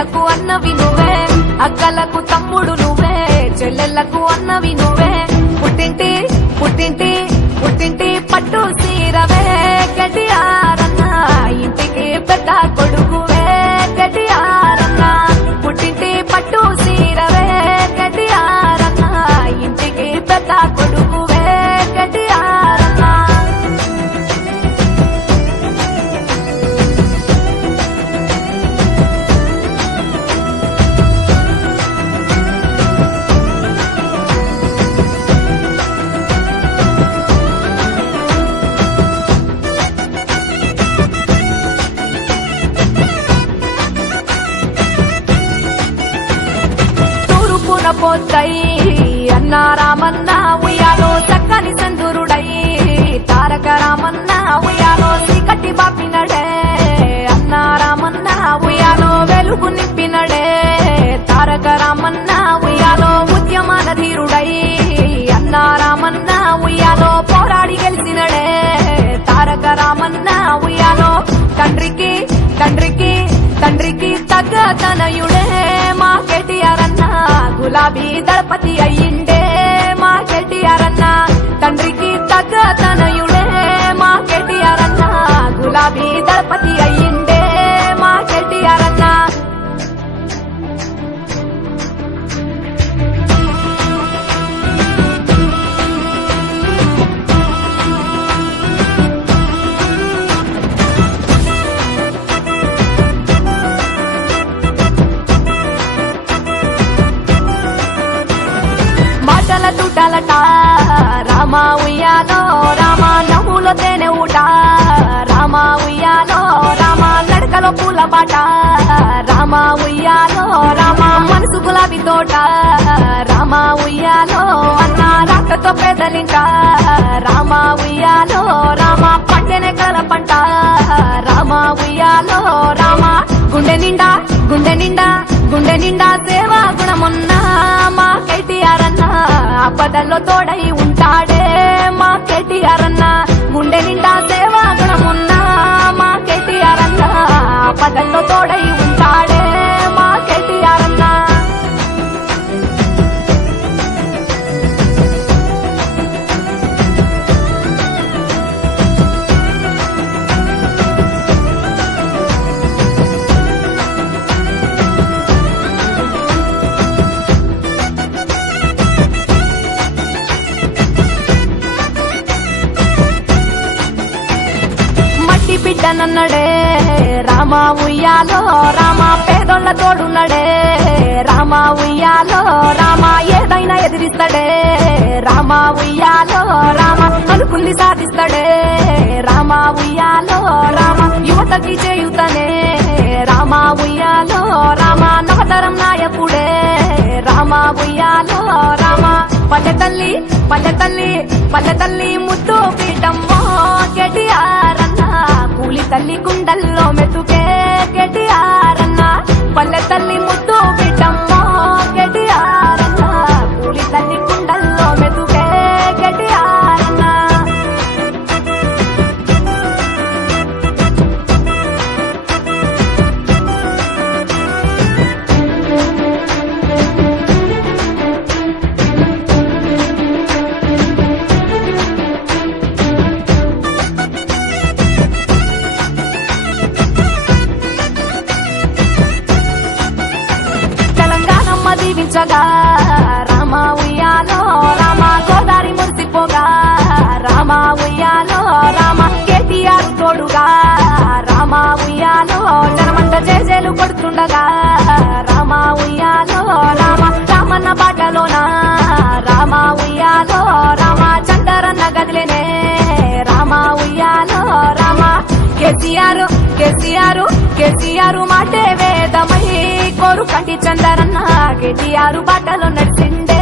చెల్లెలకు అన్నవి నువ్వే, అక్కలకు తమ్ముడు నువ్వే, చెల్లెలకు అన్నవి నువ్వే. పుట్టింటి పుట్టింటి పుట్టింటి పట్టు సీరవే గడియారన్న, ఇంటికి పెద్ద కొడుకువే గడియారన్న. పుట్టింటి పట్టు సీరవే గడియారన్న, ఇంటికి పెద్ద కొడుకువే గడియారన్న. పోతై అన్న రామన్న ఉయ్యాలో చక్కని సందురుడై, తారక రామన్న ఉయ్యాలో చీకటి బాపినడే. అన్న రామన్న ఉయ్యాలో వెలుగు నింపినడే, తారక రామన్న ఉయ్యాలో ఉద్యమాన ధీరుడై. అన్న రామన్న ఉయ్యాలో పోరాడి గెలిచినడే, తారక రామన్న ఉయ్యాలో తండ్రికి తండ్రికి తండ్రికి తగ్గ తనయుడే మా కేటీఆర్ అన్న. గులాబీ దళపతి అయ్యిండే మా కేటీఆర్ అన్న, తండ్రికి తగ్గ తనయుడే మా కేటీఆర్ అన్న. గులాబీ దళపతి అయ్యిండే మా కేటీఆర్ అన్న. తుటాలట రామ ఉయ్యాలో రామ, నవ్వులో తేనె ఊట రామ ఉయ్యాలో రామ, నడకలో పూల బాట రామ ఉయ్యాలో రామ, మనసు గులాబీ తోట రామ ఉయ్యాలో అన్న. రాకతో పెదలింట రామ ఉయ్యాలో రామ, పంటెనే కల పంట రామ ఉయ్యాలో రామ. గుండె నిండా గుండె నిండా గుండె నిండా సేవా గుణమున్నా మా కేటీఆర్ అన్న, ఆపదల్లో తోడై ఉంటాడే మా కేటీఆర్ అన్న. గుండె నిండా సేవా గుణమున్నా మా కేటీఆర్ అన్న, ఆపదల్లో తోడై ఉంటాడే మా కేటీఆర్ అన్న. బిడ్డనన్నడే రామ ఉయ్యాలో రామ, పేదోళ్ళ తోడున్నడే రామ ఉయ్యాలో రామ, ఏదైనా ఎదిరిస్తాడే రామ ఉయ్యాలో రామ, అనుకుల్ని సాధిస్తాడే రామ ఉయ్యాలో రామ. యువతకి చేయుతనే రామ ఉయ్యాలో రామ, నవతరం నాయకుడే రామ ఉయ్యాలో రామ. పల్లె తల్లి పల్లె తల్లి పల్లె తల్లి ముద్దు పీఠమ్మో కేటీఆర్ అన్న, కూలి తల్లి గుండల్లో మెతుకే కేటీఆర్ అన్న. పల్లె తల్లి ముద్దు పీఠమ్మో కేటీఆర్ అన్న, కూలి తల్లి గుండల్లో మెతుకే కేటీఆర్ అన్న. దీవించగా రామ ఉయ్యాలో రామ, గోదారి మురిసిపోగా రామ ఉయ్యాలో రామ, కేటీఆర్ తోడుగా రామ ఉయ్యాలో, జనమంత జేజేలు కొడుతుండగా రామ ఉయ్యాలో రామ. రామన్న బాటలోన రామ ఉయ్యాలో రామ, చందరన్న గదిలేనే రామ ఉయ్యాలో రామ. కేసీఆర్ కేసీఆర్ కేసీఆర్ మాటే వేదమై, కోరు కంటి చందరన్న కేటీఆర్ బాటలో నడిచిండే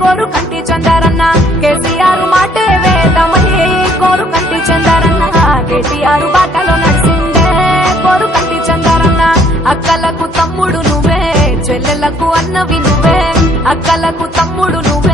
కోరు కంటి చందరన్న. కేసీఆర్ మాటే వేదమై, కోరు కంటి చందరన్న కేటీఆర్ బాటలో నడిచిండే కోరు కంటి చందరన్న. అక్కలకు తమ్ముడు నువ్వే, చెల్లెలకు అన్నవి నువ్వే, అక్కలకు తమ్ముడు నువ్వే,